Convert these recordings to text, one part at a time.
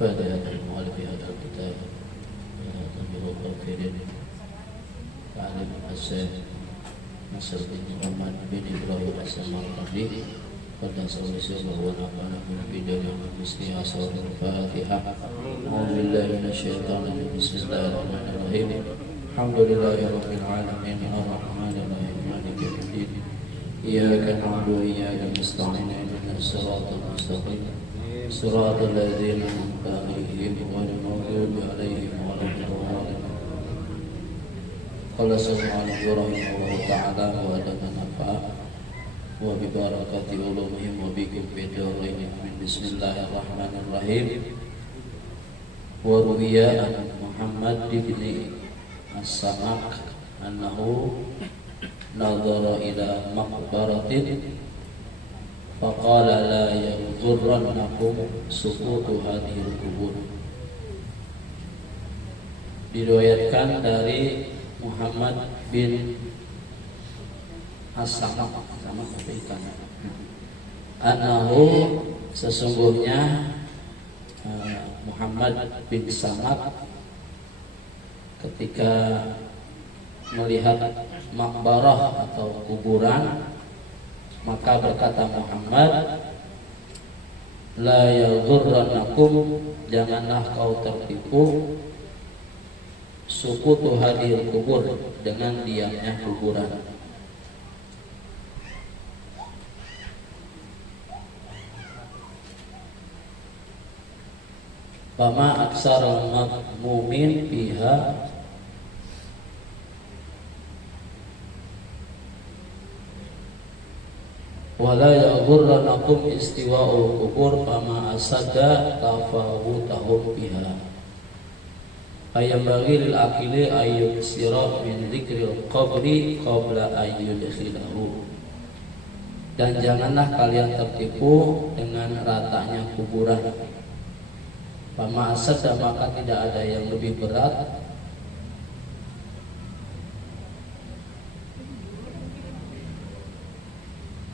فاتحة المؤلف هذا الكتاب تنبيه الكافرين تعليم الشيخ نصر بن محمد بن إبراهيم السمرقندي قدس سره ونفعنا بالبداية والمسلمين أسرار الفاتحة أعوذ بالله من الشيطان الرجيم بسم الله الرحمن الرحيم الحمد لله رب العالمين الرحمن الرحيم مالك يوم الدين إياك نعبد وإياك نستعين اهدنا الصراط المستقيم صراط الذين أنعمت عليهم غير المغضوب عليهم ولا الضالين. قال سبحانه رحمه الله تعالى وأدب نفع وببركة علومهم وبكم في الدارين آمين. بسم الله الرحمن الرحيم. وروي عن محمد بن السمك أنه نظر إلى مقبرة فقال لا يغرنكم سقوط هذه القبور. Diriwayatkan dari Muhammad bin As-Samak, sama apa ikan? Anahu sesungguhnya Muhammad bin Samak ketika melihat makbarah atau kuburan, maka berkata Muhammad, la yaghurrannakum, janganlah kau tertipu, sukutu hadir kubur, dengan diamnya kuburan. Fama aksarul mu'min fiha wala yaghurrannakum istiwa'ul kubur fama asadda tafawutahum biha. Ayam bagil akili ayyub sirah min dzikril qabri qabla ayyudkhilahu. Dan janganlah kalian tertipu dengan ratanya kuburan. Fama asadda, maka tidak ada yang lebih berat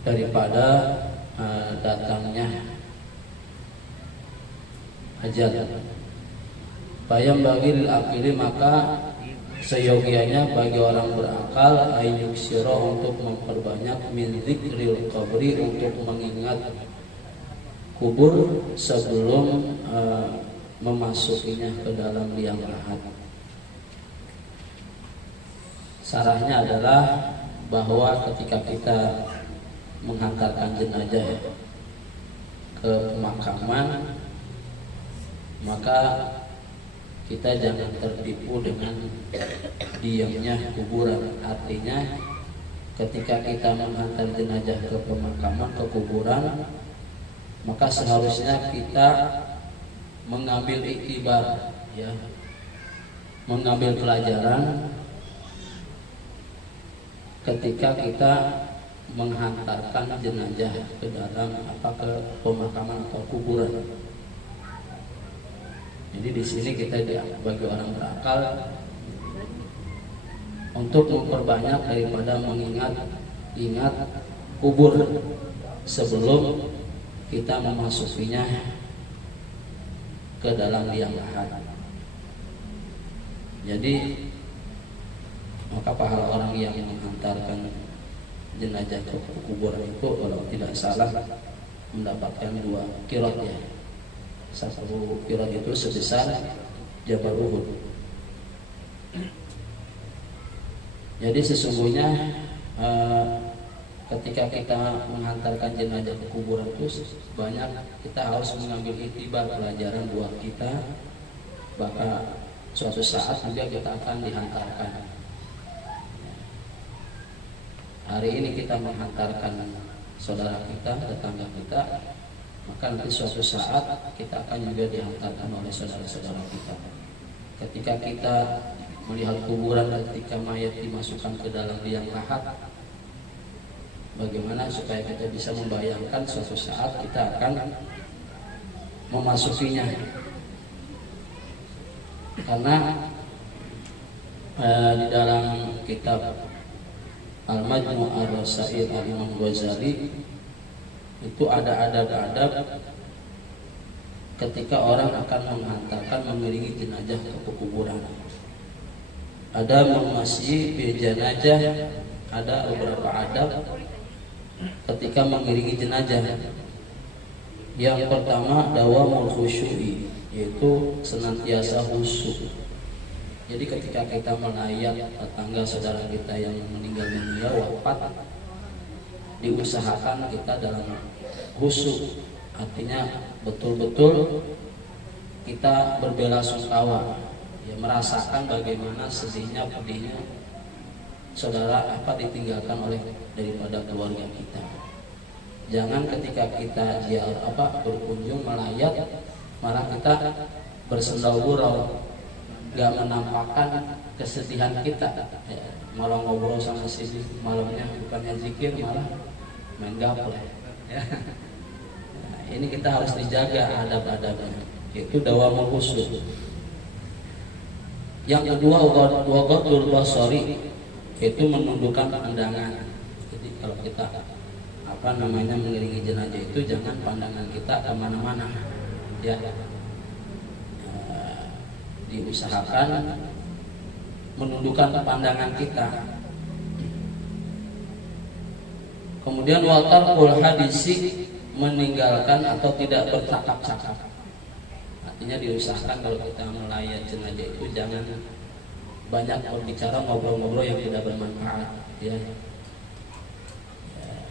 daripada datangnya ajal. Bayam bagi akili, maka seyogianya bagi orang berakal ayyuk siro, untuk memperbanyak min dzikril qabri, untuk mengingat kubur sebelum memasukinya ke dalam liang lahat. Sarahnya adalah bahwa ketika kita menghantarkan jenazah ke pemakaman, maka kita jangan tertipu dengan diamnya kuburan. Artinya ketika kita menghantar jenazah ke pemakaman, ke kuburan, maka seharusnya kita mengambil iktibar, ya, mengambil pelajaran ketika kita menghantarkan jenazah ke dalam ke pemakaman atau kuburan. Jadi di sini kita bagi orang berakal untuk memperbanyak daripada ingat kubur sebelum kita memasukinya ke dalam liang lahat. Jadi maka pahala orang yang menghantarkan jenazah ke kuburan itu kalau tidak salah mendapatkan 2 qirat, ya. 1 qirat itu sebesar Jabal Uhud. Jadi sesungguhnya ketika kita menghantarkan jenazah ke kuburan itu banyak kita harus mengambil iktibar, pelajaran buat kita, bahwa suatu saat juga kita akan dihantarkan. Hari ini kita menghantarkan saudara kita, tetangga kita, maka nanti suatu saat kita akan juga dihantarkan oleh saudara-saudara kita. Ketika kita melihat kuburan, ketika mayat dimasukkan ke dalam liang lahat, bagaimana supaya kita bisa membayangkan suatu saat kita akan memasukinya. Karena di dalam kitab Al-Majmu' Ar-Rasail Al-Imam Ghazali itu ada adab-adab ketika orang akan menghantarkan mengiringi jenazah ke kuburan. Ada memasi bil janazah, ada beberapa adab ketika mengiringi jenazah. Yang pertama dawamul khusyu'i, yaitu senantiasa khusyuk. Jadi ketika kita melayat tetangga saudara kita yang meninggal dunia wafat, diusahakan kita dalam khusyuk, artinya betul-betul kita berbelasungkawa, ya, merasakan bagaimana sedihnya, pedihnya saudara ditinggalkan oleh daripada keluarga kita. Jangan ketika kita berkunjung melayat malah kita bersendau gurau, gak menampakkan kesedihan kita, ya, malah ngobrol sama si malamnya bukannya zikir malah main gaple, ya. Nah, ini kita harus dijaga adab-adabnya, itu dawamul khusyuk. Yang kedua ghadul basari, itu menundukkan pandangan. Jadi kalau kita mengiringi jenazah itu jangan pandangan kita kemana-mana, ya. Diusahakan menundukkan pandangan kita. Kemudian watarkul hadisi, meninggalkan atau tidak bercakap-cakap. Artinya diusahakan kalau kita melayat jenazah itu jangan banyak berbicara, ngobrol-ngobrol yang tidak bermanfaat, ya.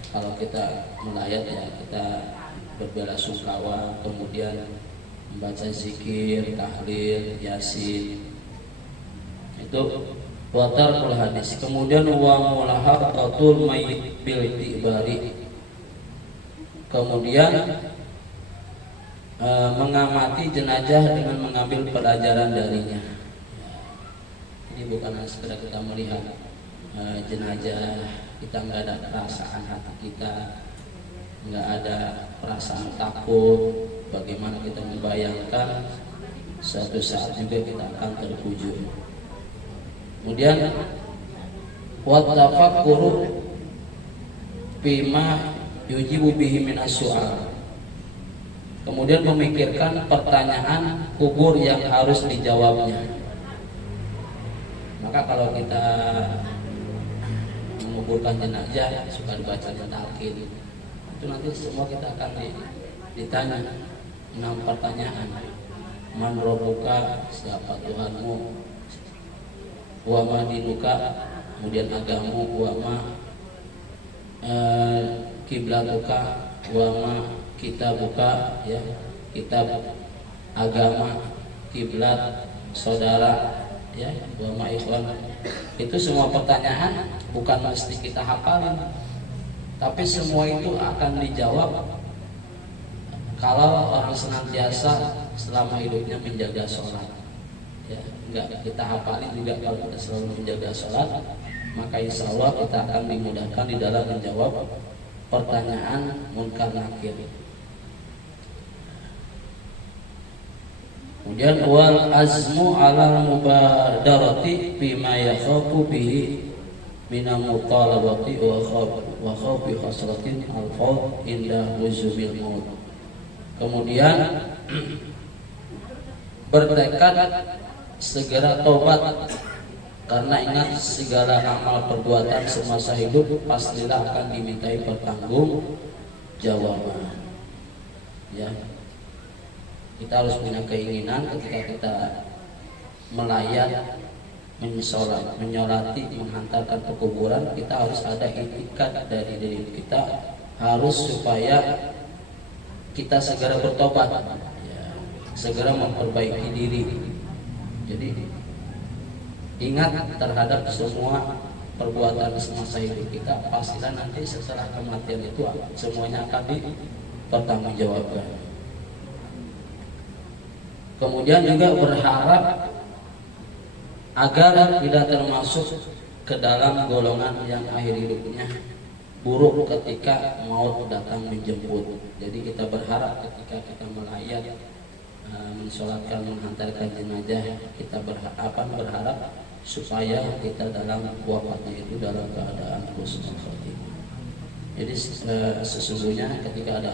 Kalau kita melayat, ya, kita berbelasungkawa, kemudian membaca zikir, tahlil, yasin, itu watarkul hadis. Kemudian wa mulahaqatul mayyit bil tibari, kemudian mengamati jenazah dengan mengambil pelajaran darinya. Ini bukan sekedar kita melihat jenazah, kita nggak ada perasaan hati kita, nggak ada perasaan takut. Bagaimana kita membayangkan suatu saat juga kita akan terkujur. Kemudian wattafakkuru bima yujibu bihi minas su'al, kemudian memikirkan pertanyaan kubur yang harus dijawabnya. Maka kalau kita menguburkan jenazah suka dibaca talqin, itu nanti semua kita akan ditanya 6 pertanyaan. Man rabbuka, siapa Tuhanmu, wa ma dinuka, kemudian agamamu, wa ma kiblatuka, wa ma kitabuka, ya, kitab, agama, kiblat, saudara, ya, wa ma ikhwan. Itu semua pertanyaan bukan mesti kita hafalin, tapi semua itu akan dijawab kalau orang senantiasa selama hidupnya menjaga sholat, ya. Enggak kita hafalin juga, kalau kita selalu menjaga sholat, maka insya Allah kita akan dimudahkan di dalam menjawab pertanyaan munkar nakir. Kemudian wal azmu ala mubadarati bima yakhafu bihi mina mutalabati wa khawfi khasratin al-khawf inda huzubil maut. Kemudian bertekad segera tobat, karena ingat segala amal perbuatan semasa hidup pastilah akan dimintai pertanggung jawaban, ya. Kita harus punya keinginan ketika kita melayat, menyolati, menghantarkan ke kuburan, kita harus ada itikat dari diri kita, harus supaya kita segera bertobat, ya, segera memperbaiki diri. Jadi ingat terhadap semua perbuatan semasa hidup kita, pastilah nanti setelah kematian itu semuanya akan dipertanggungjawabkan. Kemudian juga berharap agar tidak termasuk ke dalam golongan yang akhir hidupnya buruk ketika maut datang menjemput. Jadi kita berharap ketika kita melayat, mensolatkan, menghantarkan jenazah, kita berharap supaya kita dalam wafatnya itu dalam keadaan husnul khotimah. Jadi sesungguhnya ketika ada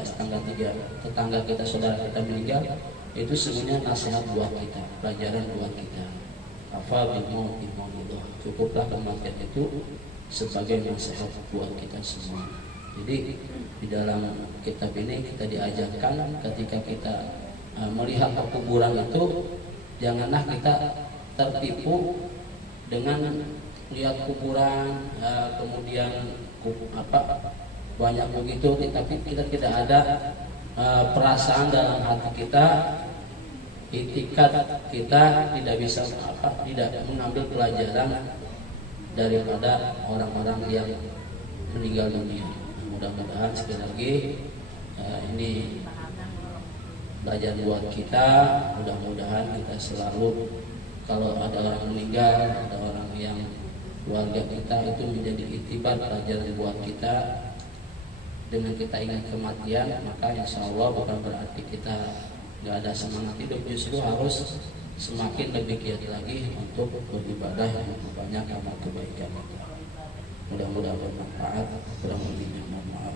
tetangga kita, saudara kita meninggal, itu sebenarnya nasihat buat kita, pelajaran buat kita. Cukuplah kematian itu sebagai nasihat buat kita semua. Jadi di dalam kitab ini kita diajarkan ketika kita melihat kuburan itu, janganlah kita tertipu dengan lihat kuburan kemudian banyak begitu, tapi kita tidak ada perasaan dalam hati kita, itikat kita tidak bisa tidak mengambil pelajaran daripada orang-orang yang meninggal dunia. Mudah-mudahan sekali lagi ini belajar buat kita. Mudah-mudahan kita selalu, kalau ada orang meninggal, ada orang yang keluarga kita, itu menjadi itibar pelajaran buat kita. Dengan kita ingat kematian, maka insya Allah bukan berarti kita nggak ada semangat hidup, justru harus semakin lebih giat lagi untuk beribadah yang banyak amal kebaikan. Mudah-mudahan bermanfaat. Kurang lebihnya mohon maaf.